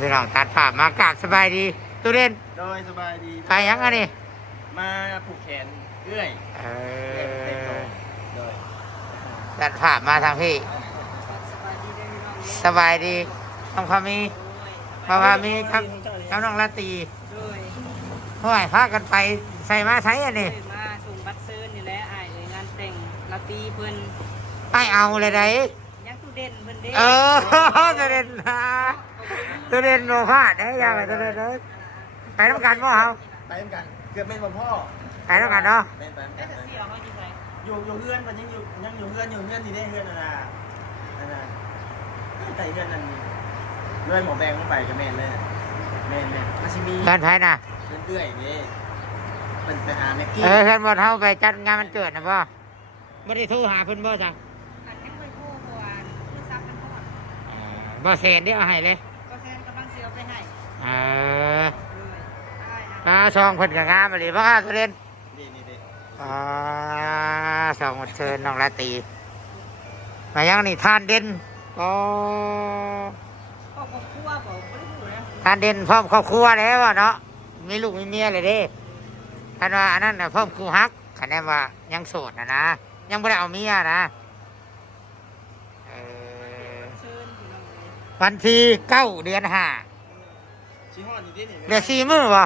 พี่น้องตัดภาพมากราบสบายดีตุเรนโดยสบายดี ไปยังอันนี้มาผูกแขนเอื้อยโดยตัดภาพมาทางพี่สบายดีน้องพามีครับน้องละตีห้อยพากันไปใส่มาใช้อันนี้มาส่งบัตรเซิร์นนี่แหละไอ้งานแต่งละตีเพิ่นไอเอาเลยได้ยังตู้เด่นเพิ่นเด้ตัวเด่นนะตัวเด่นโมพาได้ยังไงตัวเด่นเลยไปน้ำกันบ่เขาไปน้ำกันเกือบเป็นพ่อไปน้ำกันเนาะเป็นไปได้แต่เสียเขาอยู่ไหนอยู่เพื่อนมันยังอยู่เพื่อนนี่ได้เพื่อนนะใจเพื่อนนั่นด้วยหมอแบงต้องไปกับแม่เลยแม่มาชิมีกันไผน่ะเอื้อยนี่เป็นไปหาแม็กกี้เพื่อนบ่เฮาไปจัดงานมันเกิดนะบ่ไม่ได้โทรหาเพิ่นบ่จ้ะยังไปโทรเพราะว่าคือซักกันก่อนบ่แสนเดี๋ยวเอาให้เลยก็แทนกำลังเสียไปให้ซองเพิ่นก็งามเลยบ่ตัวเด่นนี่สองเชิญน้องราตรีมายังนี่ทานเด่นก็ครอบครัวบอกไม่ได้พูดนะทานเด่นพร้อมครอบครัวแล้วเนาะมีลูกมีเมียเลยเด้ท่านว่าอันนั้นน่ะพร้อมคู่ฮักคะแนนว่ายังโสดนะยังไม่ได้เอาเมียนะวันที่9 เดือน 5เหลือ4 มื้อบ่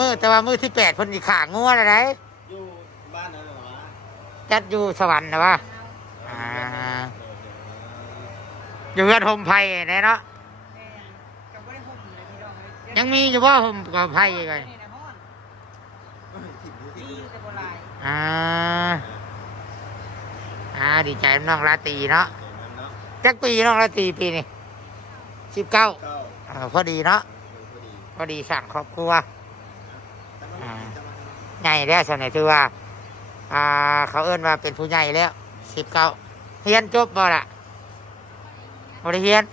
มื้อแต่ว่ามื้อที่8เพิ่นสิขางัวอะไรอยู่บ้านนั่นเหรอวะจัดอยู่สวรรค์นะวะอยู่เฮือนห่มไผ่แน่เนาะยังมีอยู่ว่าห่มกับไผ่ไงดีใจน้องราตรีเนาะจักปีน้องราตรีปีนี้19พอดีเนาะพอดีสั่งครอบครัวใหญ่แล้วสมัยที่ว่าเขาเอิ้นว่าเป็นผู้ใหญ่แล้ว19เรียนจบบ่ล่ะบ่ได้เรียน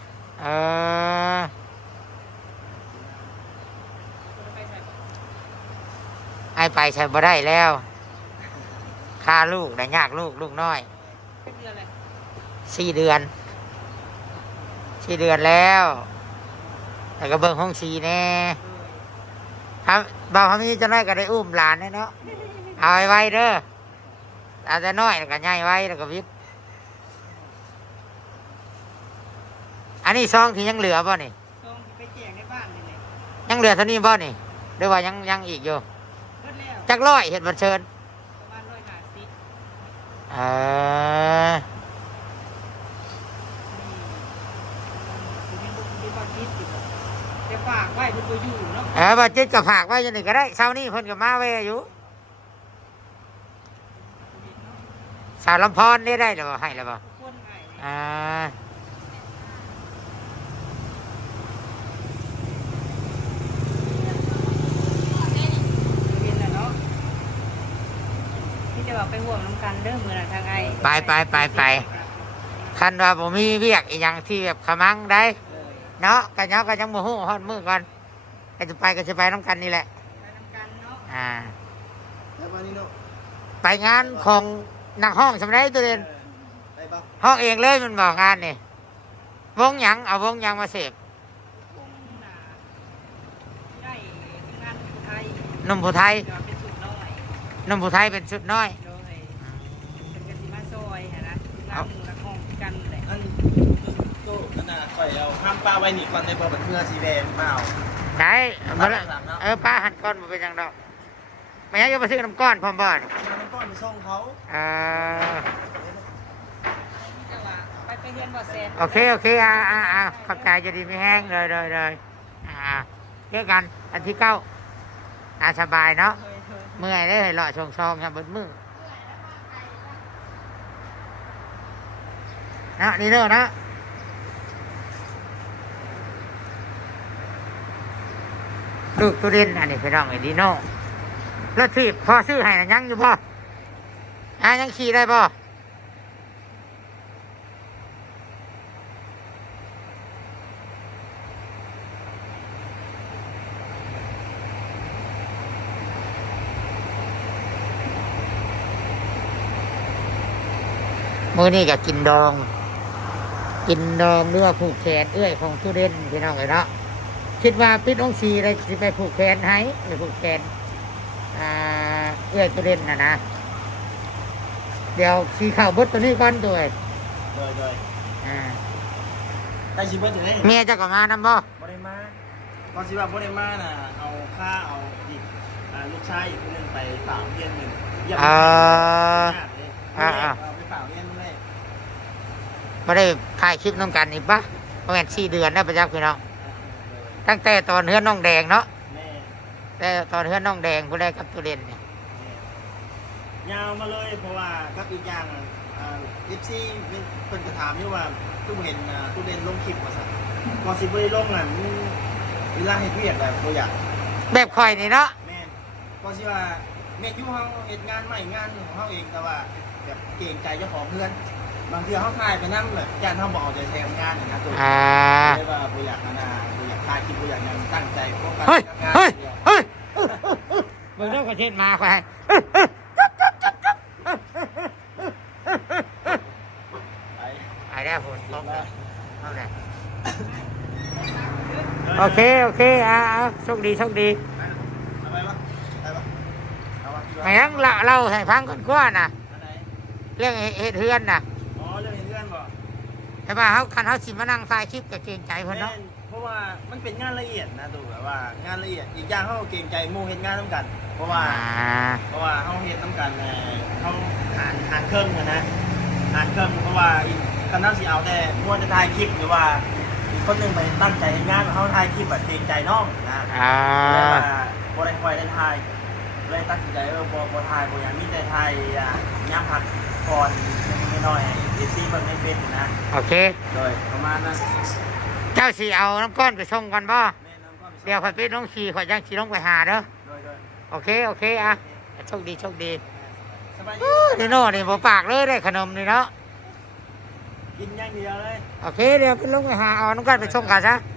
ไอ้ไปใช้บ่ได้แล้วค่าลูกได้ยากลูกน้อย4 เดือนแล้วแต่ก็เบิ่งห้อง4แน่ครับบ่าวเขามีจะน้อยก็ได้อุ้มหลานเนาะเอาไว้เด้อเอาแต่น้อยแล้วก็ใหญ่ไว้แล้วก็วิทย์อันนี้ซองที่ยังเหลือบ่นี่ซองที่ไปแจกในบ้านนี่แหละยังเหลือเท่านี้บ่นี่หรือว่ายังอีกอยู่จัก100เฮ็ดบัญเชิญประมาณ150ฝากไว้เพิ่นบ่อยู่เนาะบ่จิตก็ฝากไว้จังได๋ก็ได้เช้านี้เพิ่นก็มาแวะอยู่สาวลำพรนี่ได้หรือเปล่าให้หรือเปล่าที่จะบอกไปห่วงน้ำกันเด้อมือทางไอไปคันว่าผมมีเวียกอีกอย่างที่แบบขมังได้เนาะกันเนาะก็ยังโมโหฮอดมือก่อนก็จะไปน้ำกันนี่แหละไปงานของนักห้องสมัยตัวเด่นห้องเองเลยมันบอกงานนี่วงหยังเอาวงหยังมาเสพนุ่มผู้ไทยเป็นชุดน้อยอันตู้ขนาดข่อยเอาห้ามปลาไว้หนีก่อนในบ่อเป็นเนื้อสีแดงเปล่าได้ป้าหั่นก้อนมาเป็นยังดอกไม่งั้นจะมาซื้อน้ำก้อนพร้อมบ่อนน้ำก้อนไปส่งเขาไปเรียนบ่เสร็จโอเคขอบใจจะดีไม่แห้งเลยเจอกันอันที่9สบายเนาะเมื่อยได้หล่อชงครับบนมือนะนี่เด้อนะลูกตุเรนอันนี้พี่น้องไอ้ดีโน่แล้วที่พอซื้อให้ยังอยู่ป่ะยังขี่ได้ป่ะมื้อนี้ก็กินดอง กินดองหรือว่าผูกแขนเอื้อยของทุเรนพี่น้องเลยเนาะคิดว่าปิดองค์สีเลยสิไปผูกแขนให้ไปผูกแขนเอื้อยทุเรนนะเดี๋ยวสีข่าวบดตัวนี้ก่อนด้วย โดย อ่า ได้ชิมเบิ้ลถึงได้ เมียเจะก็มานำบ่ บริมาก่อนสิว่าบริมาน่ะเอาค่าเอาอีกลูกชายอีกคนหนึ่งไปฝากเรียนหนึ่งเยี่ยมเอาไปฝากเรียนเลย ไม่ได้ถ่ายคลิปน้องกันอีกปะประมาณ4 เดือนนะประจักษ์พี่น้องตั้งแต่ตอนเฮือนน้องแดงเนาะ แม่ แต่ตอนเฮือนน้องแดงผู้ใดกับทุเรนเนี่ย ยาวมาเลยเพราะว่ากับอีกอย่างเอฟซีเพิ่นจะถามอยู่ว่าตู้เห็นตู้เด่นลงคลิปว่าสั่นก่อนสิบ่ได้ลงอ่ะเวลาเฮ็ดเวียกแบบบ่อยาก แบบคอยนี่เนาะ แม่นก่อนสิว่าแม่นอยู่เฮาเฮ็ดงานใหม่งานของเฮาเองแต่ว่าแบบเกรงใจเจ้าของเพื่อนบางทีเฮาถ่ายไปนำแบบย่านเฮาบ่เอาใจใส่งานอย่างนั้นตัวเลยว่าบ่อยากบ่อยากถ่ายคลิปบ่อยากยังตั้งใจโฟกัส เฮ้ย กับงาน เฮ้ยเฮ้ยเบิ่งเรื่องประเทศมาควาย ไป ไอ้ได้ฝนตกแล้วเอาเลยโอเคโชคดี เอาไปวะเอาวะเอาวะ ไอ้ยังเล่าให้ฟังก่อนกว่าน่ะ อันไหน เรื่องเฮ็ดเฮือนน่ะ อ๋อเรื่องเพื่อนบ่ แต่ว่าคันเขาสิมานั่งถ่ายคลิปก็เกรงใจเพิ่นเนาะ เพราะว่ามันเป็นงานละเอียดนะดูแบบว่างานละเอียดอีกอย่างเขาเกรงใจหมู่เฮ็ดงานน้ำกัน เพราะว่าเขาเฮ็ดน้ำกันเขาหารเครื่องนะหารเครื่องเพราะว่าอีกคณะสิเอาแต่มัวจะถ่ายคลิปหรือว่าอีกคนหนึงไปตั้งใจเฮ็ดงานเขาถ่ายคลิปแบบเกรงใจน้องนะเลยว่าบ่ได้ค่อยได้ถ่ายเลยตัดสินใจบ่ถ่ายบ่อย่างนี้แต่ถ่ายย่ำพักก่อนน้อยๆซีเบิ่งไม่เป็นนะ โอเค โดยประมาณนั้น เจ้าสิเอาน้ำก้อนไปส่งกันบ่ แม่นำก็ เดี๋ยวข่อยไปน้องสีข่อยยังสิลงไปหาเด้อ โดย โอเคอ่ะโชคดี สบายดี นี่โน่นี่บ่ปากเลยได้ขนมนี่เนาะ กินอย่างเดียวเลย โอเคเดี๋ยวไปลงไปหาเอาน้ำก้อนไปส่งกันซะ โ